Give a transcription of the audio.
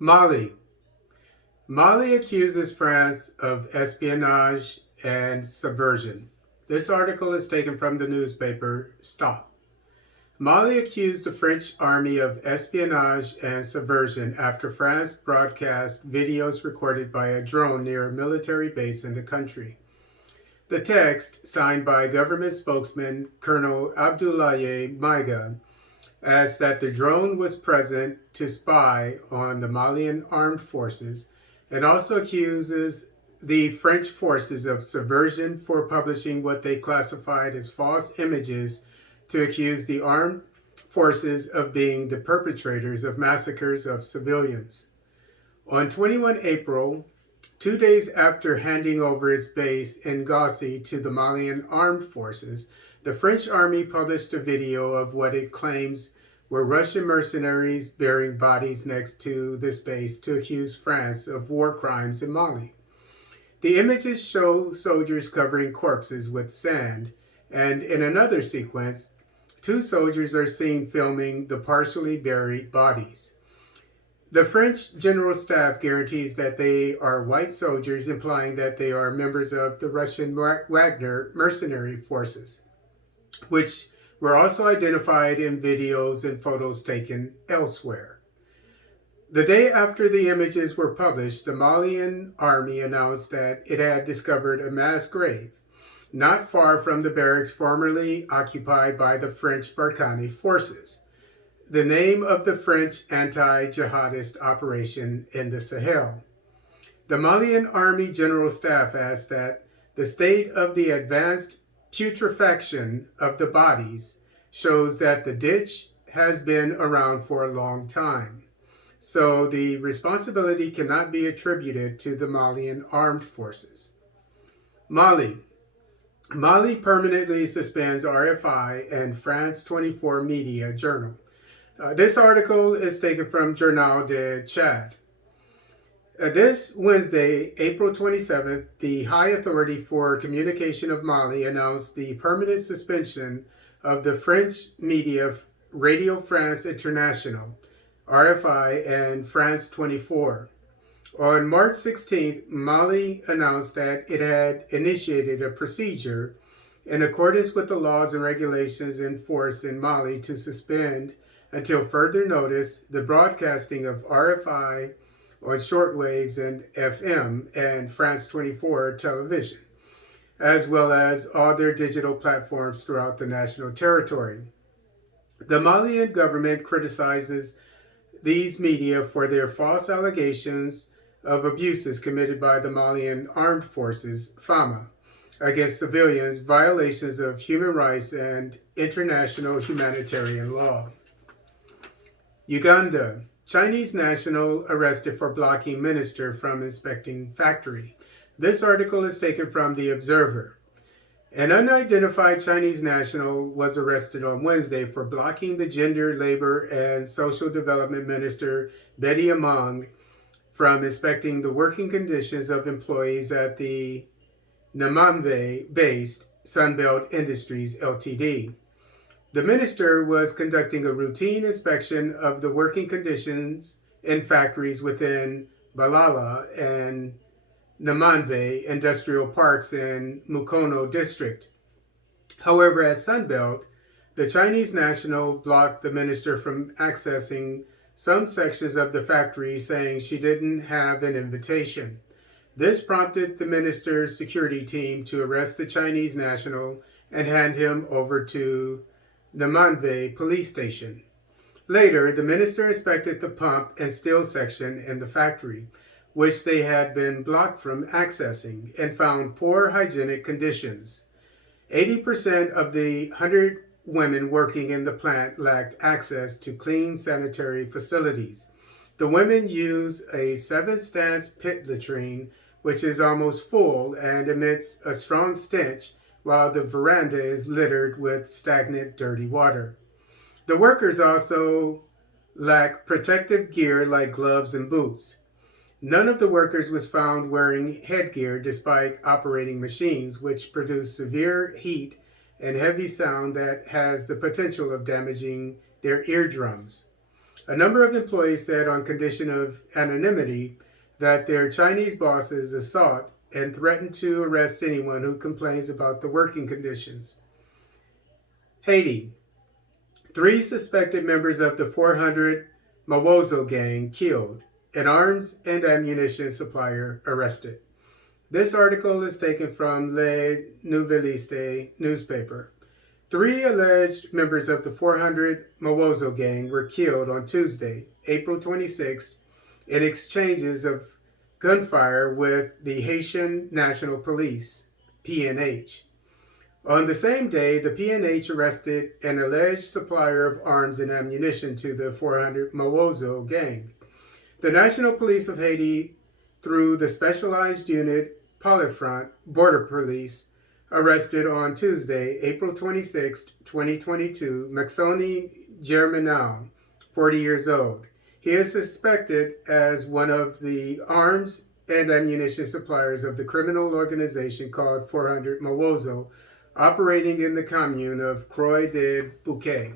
Mali. Mali accuses France of espionage and subversion. This article is taken from the newspaper Stop. Mali accused the French army of espionage and subversion after France broadcast videos recorded by a drone near a military base in the country. The text, signed by government spokesman Colonel Abdoulaye Maiga, adds that the drone was present to spy on the Malian armed forces and also accuses the French forces of subversion for publishing what they classified as false images to accuse the armed forces of being the perpetrators of massacres of civilians. On 21 April, 2 days after handing over its base in Gossi to the Malian armed forces, the French army published a video of what it claims were Russian mercenaries burying bodies next to this base to accuse France of war crimes in Mali. The images show soldiers covering corpses with sand, and in another sequence, two soldiers are seen filming the partially buried bodies. The French General Staff guarantees that they are white soldiers, implying that they are members of the Russian Wagner mercenary forces, which were also identified in videos and photos taken elsewhere. The day after the images were published, the Malian army announced that it had discovered a mass grave not far from the barracks formerly occupied by the French Barkhane forces, the name of the French anti-jihadist operation in the Sahel. The Malian Army General Staff adds that the state of the advanced putrefaction of the bodies shows that the ditch has been around for a long time, so the responsibility cannot be attributed to the Malian armed forces. Mali permanently suspends RFI and France 24 media journal. This article is taken from Journal de Chad. This Wednesday, April 27th, the High Authority for Communication of Mali announced the permanent suspension of the French media Radio France International, RFI, and France 24. On March 16th, Mali announced that it had initiated a procedure in accordance with the laws and regulations in force in Mali to suspend, until further notice, the broadcasting of RFI on shortwaves and FM and France 24 television, as well as all their digital platforms throughout the national territory. The Malian government criticizes these media for their false allegations of abuses committed by the Malian Armed Forces, FAMA, against civilians, violations of human rights and international humanitarian law. Uganda. Chinese national arrested for blocking minister from inspecting factory. This article is taken from The Observer. An unidentified Chinese national was arrested on Wednesday for blocking the Gender, Labor, and Social Development Minister Betty Among from inspecting the working conditions of employees at the Namamve-based Sunbelt Industries Ltd. The minister was conducting a routine inspection of the working conditions in factories within Balala and Namamve industrial parks in Mukono district. However, at Sunbelt, the Chinese national blocked the minister from accessing some sections of the factory, saying she didn't have an invitation. This prompted the minister's security team to arrest the Chinese national and hand him over to Namamve police station. Later, the minister inspected the pump and steel section in the factory, which they had been blocked from accessing, and found poor hygienic conditions. 80% of the 100 women working in the plant lacked access to clean sanitary facilities. The women use a 7-stance pit latrine, which is almost full and emits a strong stench, while the veranda is littered with stagnant, dirty water. The workers also lack protective gear like gloves and boots. None of the workers was found wearing headgear despite operating machines, which produce severe heat and heavy sound that has the potential of damaging their eardrums. A number of employees said on condition of anonymity that their Chinese bosses assault and threaten to arrest anyone who complains about the working conditions. Haiti. 3 suspected members of the 400 Mawozo gang killed. An arms and ammunition supplier arrested. This article is taken from Le Nouveliste newspaper. 3 alleged members of the 400 Mawozo gang were killed on Tuesday, April 26th, in exchanges of gunfire with the Haitian National Police, PNH. On the same day, the PNH arrested an alleged supplier of arms and ammunition to the 400 Mawozo gang. The National Police of Haiti, through the specialized unit Polifront Border Police, arrested on Tuesday, April 26, 2022, Maxoni Germinal, 40 years old. He is suspected as one of the arms and ammunition suppliers of the criminal organization called 400 Mawozo, operating in the commune of Croix de Bouquet.